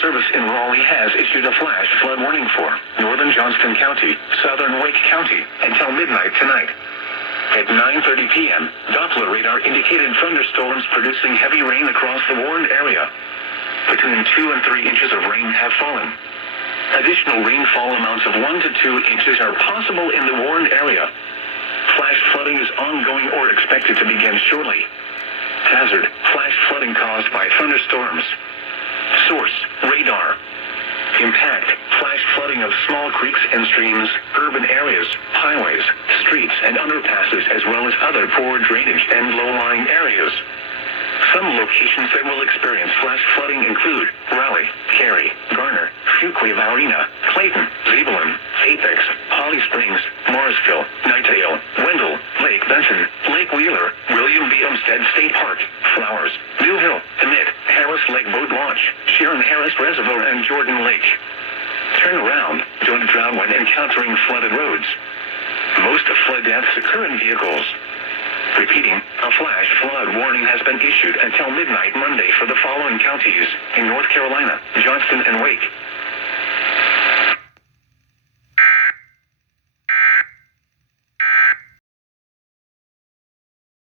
Service in Raleigh has issued a flash flood warning for northern Johnston County, southern Wake County, until midnight tonight. At 9:30 p.m., Doppler radar indicated thunderstorms producing heavy rain across the warned area. Between 2 and 3 inches of rain have fallen. Additional rainfall amounts of 1 to 2 inches are possible in the warned area. Flash flooding is ongoing or expected to begin shortly. Hazard: flash flooding caused by thunderstorms. Source: radar. Impact: flash flooding of small creeks and streams, urban areas, highways, streets, and underpasses, as well as other poor drainage and low-lying areas. Some locations that will experience flash flooding include Raleigh, Cary, Garner, Fuquay-Varina, Clayton, Zebulon, Apex, Holly Springs, Morrisville, Knightdale, Wendell, Lake Benson, Lake Wheeler, William B. Olmsted State Park, Flowers, Newville, Emmett, Harris Lake Boat Launch, Sharon Harris Reservoir, and Jordan Lake. Turn around. Don't drown when encountering flooded roads. Most flood deaths occur in vehicles. Repeating, a flash flood warning has been issued until midnight Monday for the following counties in North Carolina: Johnston and Wake,